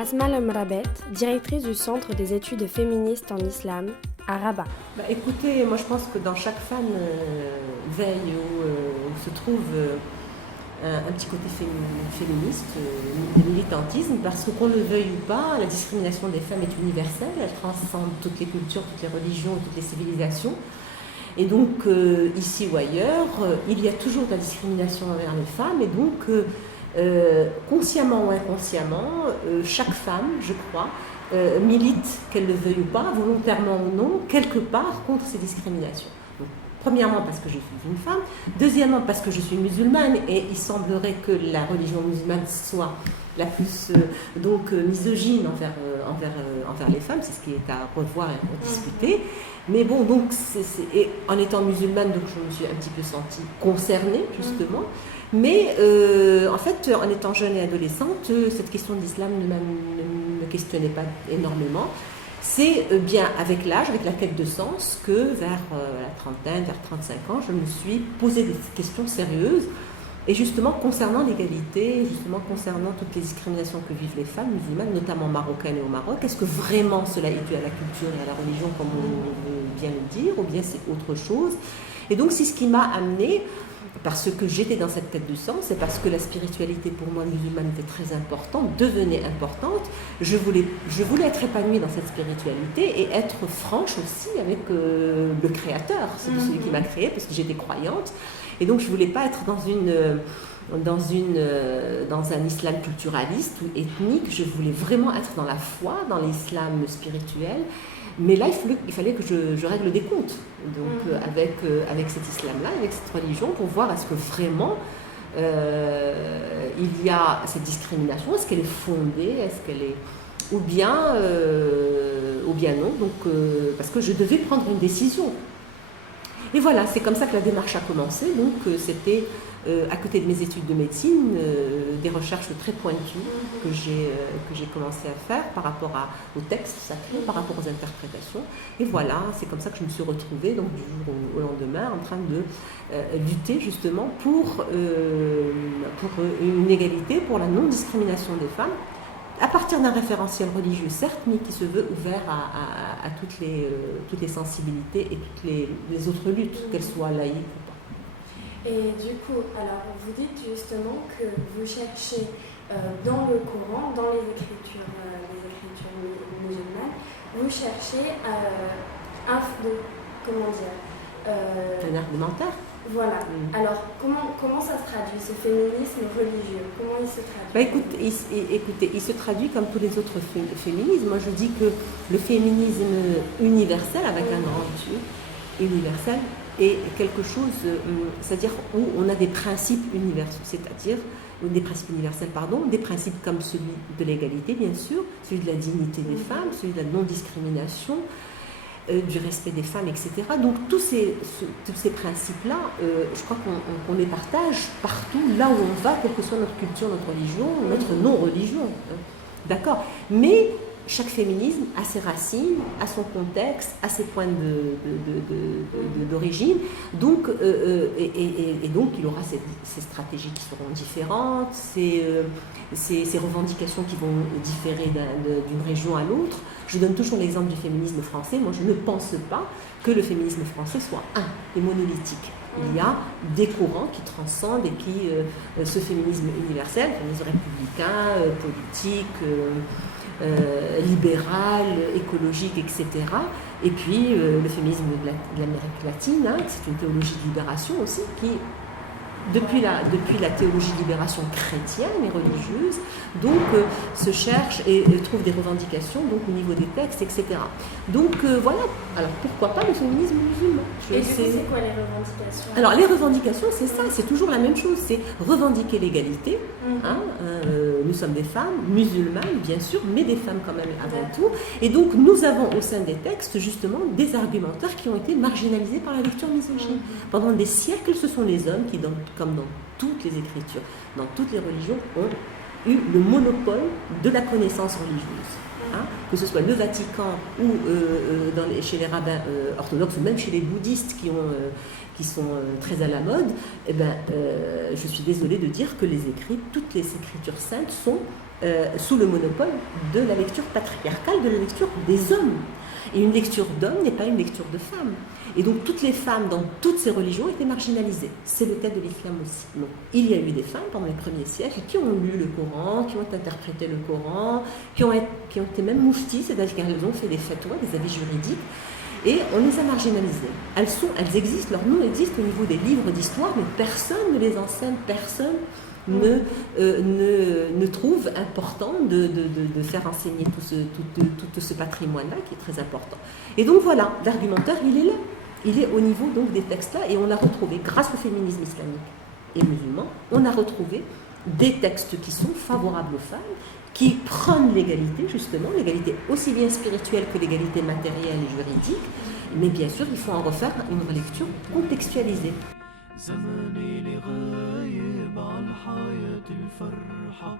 Asma Lemrabet, directrice du Centre des études féministes en islam à Rabat. Écoutez, moi je pense que dans chaque femme veille où se trouve un petit côté féministe, militantisme, parce que qu'on le veuille ou pas, la discrimination des femmes est universelle, elle transcende toutes les cultures, toutes les religions, toutes les civilisations. Et donc, ici ou ailleurs, il y a toujours de la discrimination envers les femmes, et donc, consciemment ou inconsciemment, chaque femme, je crois, milite, qu'elle le veuille ou pas, volontairement ou non, quelque part contre ces discriminations. Donc, premièrement parce que je suis une femme, deuxièmement parce que je suis musulmane, et il semblerait que la religion musulmane soit la plus misogyne envers les femmes, c'est ce qui est à revoir et à discuter. Mais bon, donc, et en étant musulmane, donc je me suis un petit peu sentie concernée, justement. Mais en fait, en étant jeune et adolescente, cette question de l'islam ne me questionnait pas énormément. C'est bien avec l'âge, avec la quête de sens, que vers la trentaine, vers 35 ans, je me suis posé des questions sérieuses. Et justement, concernant l'égalité, justement concernant toutes les discriminations que vivent les femmes musulmanes, notamment marocaines et au Maroc, est-ce que vraiment cela est dû à la culture et à la religion, comme on veut bien le dire, ou bien c'est autre chose? Et donc, c'est ce qui m'a amenée, parce que j'étais dans cette quête du sens, et parce que la spiritualité pour moi musulmane était très importante, devenait importante, je voulais être épanouie dans cette spiritualité et être franche aussi avec le Créateur, c'est celui qui m'a créée, parce que j'étais croyante. Et donc, je ne voulais pas être dans un islam culturaliste ou ethnique. Je voulais vraiment être dans la foi, dans l'islam spirituel. Mais là, il fallait que je règle des comptes donc, avec cet islam-là, avec cette religion, pour voir est-ce que vraiment il y a cette discrimination, est-ce qu'elle est fondée, est-ce qu'elle est... ou bien non. Donc, parce que je devais prendre une décision. Et voilà, c'est comme ça que la démarche a commencé. Donc, c'était à côté de mes études de médecine, des recherches très pointues que j'ai commencé à faire par rapport aux textes sacrés, par rapport aux interprétations. Et voilà, c'est comme ça que je me suis retrouvée, donc, du jour au lendemain, en train de lutter justement pour une égalité, pour la non-discrimination des femmes, à partir d'un référentiel religieux, certes, mais qui se veut ouvert à toutes les sensibilités et toutes les autres luttes, qu'elles soient laïques ou pas. Et du coup, alors vous dites justement que vous cherchez dans le Coran, dans les écritures musulmanes, vous cherchez un argumentaire. Voilà. Alors, comment ça se traduit, ce féminisme religieux? Comment il se traduit? Écoutez, il se traduit comme tous les autres féminismes. Moi, je dis que le féminisme universel, avec un grand U, universel, est quelque chose, c'est-à-dire où on a des principes universels, c'est-à-dire des principes universels, des principes comme celui de l'égalité, bien sûr, celui de la dignité des femmes, celui de la non-discrimination, du respect des femmes, etc. Donc tous ces principes-là, je crois qu'on les partage partout, là où on va, quelle que soit notre culture, notre religion, notre non-religion. D'accord. Mais chaque féminisme a ses racines, a son contexte, a ses points d'origine. Donc, et donc, il aura ses stratégies qui seront différentes, ses revendications qui vont différer d'une région à l'autre. Je donne toujours l'exemple du féminisme français. Moi, je ne pense pas que le féminisme français soit et monolithique. Il y a des courants qui transcendent et qui, ce féminisme universel, le féminisme républicain, politique, libéral, écologique, etc. Et puis le féminisme de l'Amérique latine, c'est une théologie de libération aussi qui, depuis la théologie de libération chrétienne et religieuse, donc se cherche et trouve des revendications donc au niveau des textes, etc. Donc voilà, alors pourquoi pas le féminisme musulman? Et du coup, c'est quoi les revendications? Alors les revendications, c'est ça, c'est toujours la même chose, c'est revendiquer l'égalité. Nous sommes des femmes musulmanes, bien sûr, mais des femmes quand même avant tout. Et donc nous avons au sein des textes justement des argumentaires qui ont été marginalisés par la lecture misogyne. Pendant des siècles, ce sont les hommes qui, comme dans toutes les écritures, dans toutes les religions, ont eu le monopole de la connaissance religieuse. Que ce soit le Vatican ou chez les rabbins orthodoxes ou même chez les bouddhistes qui sont très à la mode, eh ben, je suis désolée de dire que toutes les écritures saintes sont sous le monopole de la lecture patriarcale, de la lecture des hommes. Et une lecture d'homme n'est pas une lecture de femme. Et donc toutes les femmes dans toutes ces religions étaient marginalisées. C'est le cas de l'islam aussi. Donc, il y a eu des femmes pendant les premiers siècles qui ont lu le Coran, qui ont interprété le Coran, qui ont été même mouftis, c'est-à-dire qu'elles ont fait des fatwas, des avis juridiques, et on les a marginalisées. Elles existent, leur nom existe au niveau des livres d'histoire, mais personne ne les enseigne, personne ne trouve important de faire enseigner tout ce patrimoine-là qui est très important. Et donc voilà, l'argumentaire, il est là. Il est au niveau donc des textes-là, et on a retrouvé, grâce au féminisme islamique et musulman, on a retrouvé des textes qui sont favorables aux femmes, qui prônent l'égalité, justement, l'égalité aussi bien spirituelle que l'égalité matérielle et juridique, mais bien sûr, il faut en refaire une relecture contextualisée. زماني لغايب عالحياة الفرحة